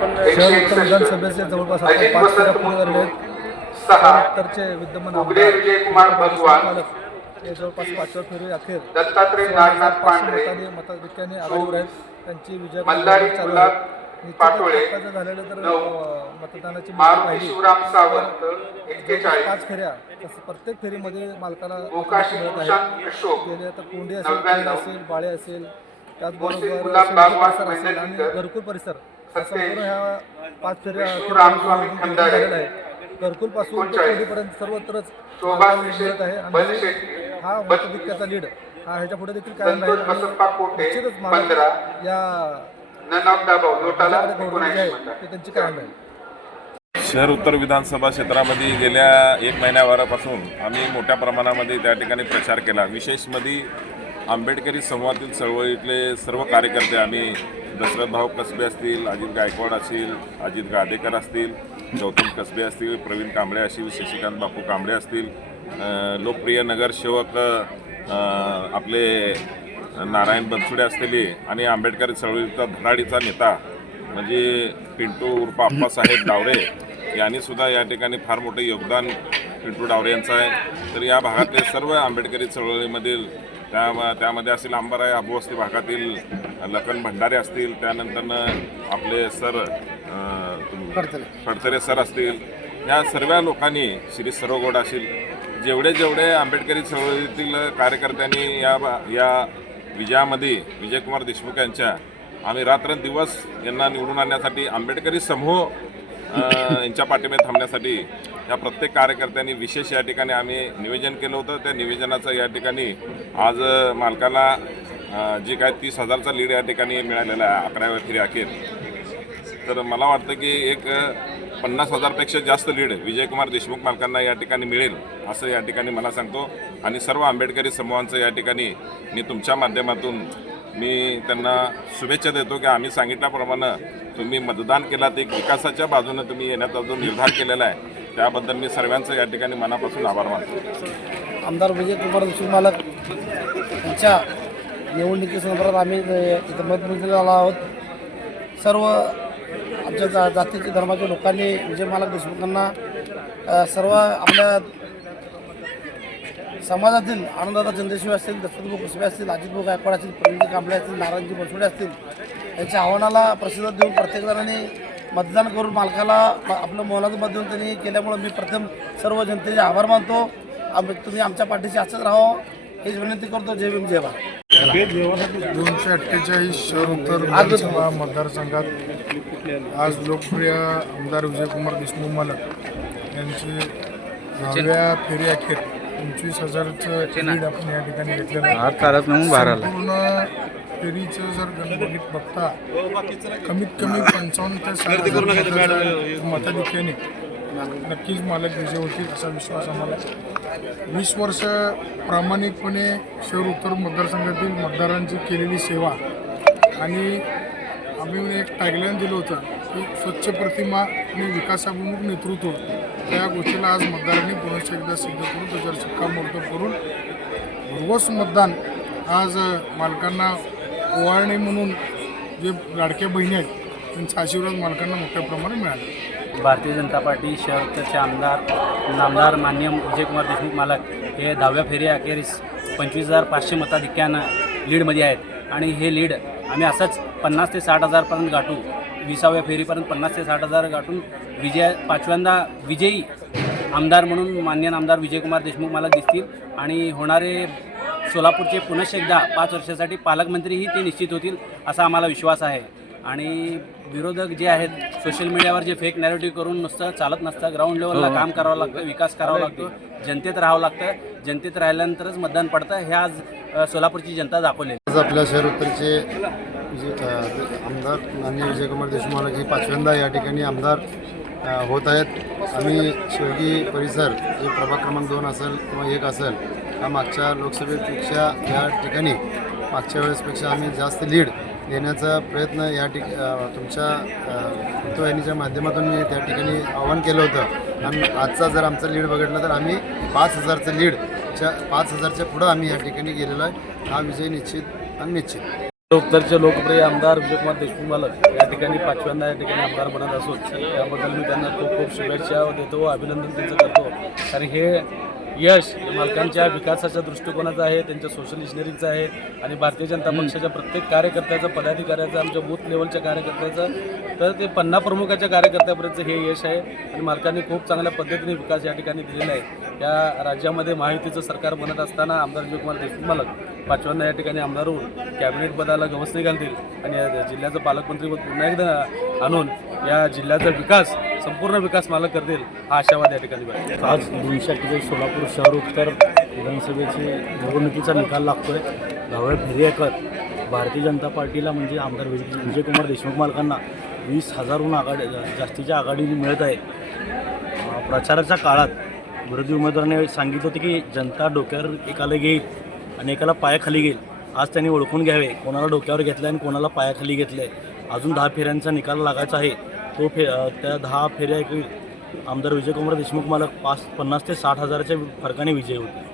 शहर उत्तर विधानसभेचे जवळपास आता अजित पाच फेऱ्या पूर्ण झालेल्या मुंडू आहेत उत्तरचे विद्यमान आमदार जवळपास पाचव्या फेरी अखेर मताने मताधिक्याने आघाडीवर आहेत त्यांची विजय चालू आहे. झालेलं तर मतदानाची पाच फेऱ्या प्रत्येक फेरीमध्ये मालकाला मिळत आहे आता कोंडी असेल असेल बाळे असेल त्याचबरोबर परिसर असेल आणि. घरकुल परिसर. संपूर्ण ह्या पाच फेऱ्या. झालेला आहे. ते. कोंडीपर्यंत सर्वत्रच मिळत आहे. आणि हा लीड. हा ह्याच्या पुढे देखील कायम संतोष राहील आणि बसप्पा कोटे निश्चितच मालक पंधरा या ननव दाभाऊ नोटाला ज्याकडे गौरव जे एकोणऐंशी आहे मतं. ते त्यांची कायम राहील शहर उत्तर विधानसभा क्षेत्रामध्ये गेल्या एक महिन्याभरापासून आम्ही मोठ्या प्रमाणामध्ये त्या ठिकाणी प्रचार केला. विशेषमध्ये आंबेडकरी समूहातील चळवळीतले सर्व कार्यकर्ते आम्ही दशरथ भाऊ कसबे असतील अजित गायकवाड असतील अजित गादेकर असतील गौतम कसबे असतील प्रवीण कांबळे असतील शशिकांत बापू कांबळे असतील लोकप्रिय नगरसेवक आपले नारायण बनसुडे असलेले आणि आंबेडकरी चळवळीचा धडाडीचा नेता म्हणजे पिंटू उर्फ आप्पासाहेब डावरे यांनी सुद्धा या ठिकाणी फार मोठे योगदान पिंटू डावरे यांचं आहे. तर या भागातले सर्व आंबेडकरी चळवळीमधील त्या त्यामध्ये असतील अंबाराय आबुवस्ती भागातील लखन भंडारे असतील त्यानंतरनं आपले सर फडतरे. सर असतील. या सर्व लोकांनी श्री सरोगोड असतील जेवढे जेवढे आंबेडकरी चळवळीतील कार्यकर्त्यांनी या बा- या विजयामध्ये विजयकुमार देशमुख यांच्या आम्ही रात्रंदिवस यांना निवडून आणण्यासाठी आंबेडकरी समूह यांच्या पाठीमध्ये थांबण्यासाठी या प्रत्येक कार्यकर्त्यांनी विशेष या ठिकाणी आम्ही निवेदन केलं होतं. त्या निवेदनाचं या ठिकाणी आज मालकाला जे काय तीस हजारचा लीड या ठिकाणी मिळालेला आहे अकराव्या फेरी अखेर. तर मला वाटतं की एक पन्नास हजारपेक्षा जास्त लीड विजयकुमार देशमुख मालकांना या ठिकाणी मिळेल असं या ठिकाणी मला सांगतो. आणि सर्व आंबेडकरी समूहांचं या ठिकाणी मी तुमच्या माध्यमातून मी त्यांना शुभेच्छा देतो की आम्ही सांगितल्याप्रमाणे तुम्ही मतदान केलात एक विकासाच्या बाजूने तुम्ही येण्याचा जो निर्धार केलेला आहे त्याबद्दल मी सर्वांचं या ठिकाणी मनापासून आभार मानतो. आमदार विजयकुमार देशमुख मालक यांच्या निवडणुकीसंदर्भात आम्ही इथं मतमोजणीला आलो आहोत. सर्व आमच्या जा जातीच्या धर्माच्या लोकांनी विजय मालक देशमुखांना सर्व आपल्या समाजातील आनंददादा चंद्रशिव असतील दत्तभाऊ कुसबे असतील अजितभाऊ गायकवाड असतील प्रवीणजी कांबळे असतील नारायणजी बनसोडे असतील यांच्या आव्हानाला प्रतिसाद देऊन प्रत्येक जणांनी मतदान करून मालकाला आपलं मोलाचं मत देऊन त्यांनी केल्यामुळं मी प्रथम सर्व जनतेचे आभार मानतो. आम्ही तुम्ही आमच्या पाठीशी असंच राहावं हीच विनंती करतो. जय भीम जय भारत. दोनशे अठ्ठेचाळीस शहर उत्तर विधानसभा मतदारसंघात आज लोकप्रिय आमदार विजयकुमार देशमुख मालक यांचे दहाव्या फेरी अखेर पंचवीस हजारचं लीड आपण या ठिकाणी घेतलेलं आहे. संपूर्ण फेरीचं जर गणबघित बघता कमीत कमी पंचावन्न ते साठ हजार मताधिक्याने नक्कीच मालक विजय होतील असा विश्वास आम्हाला. वीस वर्ष प्रामाणिकपणे शहर उत्तर मतदारसंघातील मतदारांची केलेली सेवा आणि आम्ही एक टॅगलाईन दिलं होतं की स्वच्छ प्रतिमा आणि विकासाभिमुख नेतृत्व त्या गोष्टीला आज मतदारांनी पुनश्च एकदा सिद्ध करून त्याच्यावर शिक्कामोर्तब करून भरघोस मतदान आज मालकांना ओवाळणे म्हणून जे लाडक्या बहिणी आहेत त्यांचा आशीर्वाद मालकांना मोठ्या प्रमाणात मिळाला. भारतीय जनता पार्टी शहरचे आमदार नामदार मान्य विजयकुमार देशमुख मालक हे दहाव्या फेरी अखेरीस पंचवीस हजार पाचशे मताधिक्यानं लीडमध्ये आहेत. आणि हे लीड आम्ही असंच पन्नास ते साठ हजारपर्यंत गाठू. विसाव्या फेरीपर्यंत पन्नास ते साठ हजार गाठून विजय पाचव्यांदा विजयी आमदार म्हणून मान्य आमदार विजयकुमार देशमुख मालक दिसतील. आणि होणारे सोलापूरचे पुनश्च एकदा पाच वर्षासाठी पालकमंत्रीही ते निश्चित होतील असा आम्हाला विश्वास आहे. आणि विरोधक जे आहेत सोशल मीडियावर जे फेक नॅरेटिव्ह करून नुसतं चालत नसतं ग्राउंड लेवलला काम करावं लागतं विकास करावा लागतो जनतेत राहावं लागतं जनतेत राहिल्यानंतरच मतदान पडतं हे आज सोलापूरची जनता दाखवली आज आपल्या शहर उत्तरचे जे, आमदार माननीय विजयकुमार देशमुख हे पाचव्यांदा या ठिकाणी आमदार होत आहेत. आम्ही शेवटी परिसर जे प्रभाग क्रमांक दोन असेल किंवा एक असेल हा मागच्या लोकसभेपेक्षा या ठिकाणी मागच्या वेळेसपेक्षा आम्ही जास्त लीड देण्याचा प्रयत्न या ठिक तुमच्या तो वाहिनीच्या माध्यमातून मी त्या ठिकाणी आवाहन केलं होतं. आणि आजचा जर आमचा लीड बघितला तर आम्ही पाच हजारचं लीडच्या पाच हजारच्या पुढं आम्ही या ठिकाणी गेलेलो आहे. हा विजय निश्चित आणि निश्चित उत्तरचे लोकप्रिय आमदार विजयकुमार देशमुख मालक या ठिकाणी पाचव्यांदा या ठिकाणी आमदार बनत असून त्याबद्दल मी त्यांना खूप खूप शुभेच्छा देतो अभिनंदन त्यांचं करतो. कारण हे यश मालकांच्या विकासाच्या दृष्टिकोनाचं आहे त्यांच्या सोशल इंजिनिअरिंगचं आहे आणि भारतीय जनता पक्षाच्या प्रत्येक कार्यकर्त्याचं पदाधिकाऱ्याचं आमच्या बूथ लेवलच्या कार्यकर्त्याचं तर ते पन्ना प्रमुखाच्या कार्यकर्त्यापर्यंत हे यश आहे आणि मालकांनी खूप चांगल्या पद्धतीने विकास या ठिकाणी दिलेला आहे. या राज्यामध्ये महायुतीचं सरकार बनत असताना आमदार विजयकुमार देशमुख मालक पाचव्यांदा या ठिकाणी आमदार होऊन कॅबिनेट पदाला गवसणी घालतील आणि या जिल्ह्याचं पालकमंत्रीपद पुन्हा एकदा आणून या जिल्ह्याचा विकास संपूर्ण विकास मालक करतील हा आशावाद या ठिकाणी आज दोनशे अठ्ठेचाळीस सोलापूर शहर उत्तर विधानसभेचे निवडणुकीचा निकाल लागतोय. धावळ फेरीएकर भारतीय जनता पार्टीला म्हणजे आमदार विजयकुमार देशमुख मालकांना वीस हजारहून आघाडी जास्तीच्या आघाडीने मिळत आहे. प्रचाराच्या काळात विरोधी उमेदवाराने सांगितलं होतं की जनता डोक्यावर एकाला घेईल आणि एकाला पायाखाली घेईल. आज त्यांनी ओळखून घ्यावे. कोणाला डोक्यावर घेतलं आणि कोणाला पायाखाली घेतलं आहे अजून दहा फेऱ्यांचा निकाल लागायचा आहे. तो फे त्या दहा फेऱ्या आमदार विजयकुमार देशमुख मला पाच पन्नास ते साठ हजाराच्या फरकाने विजय होते.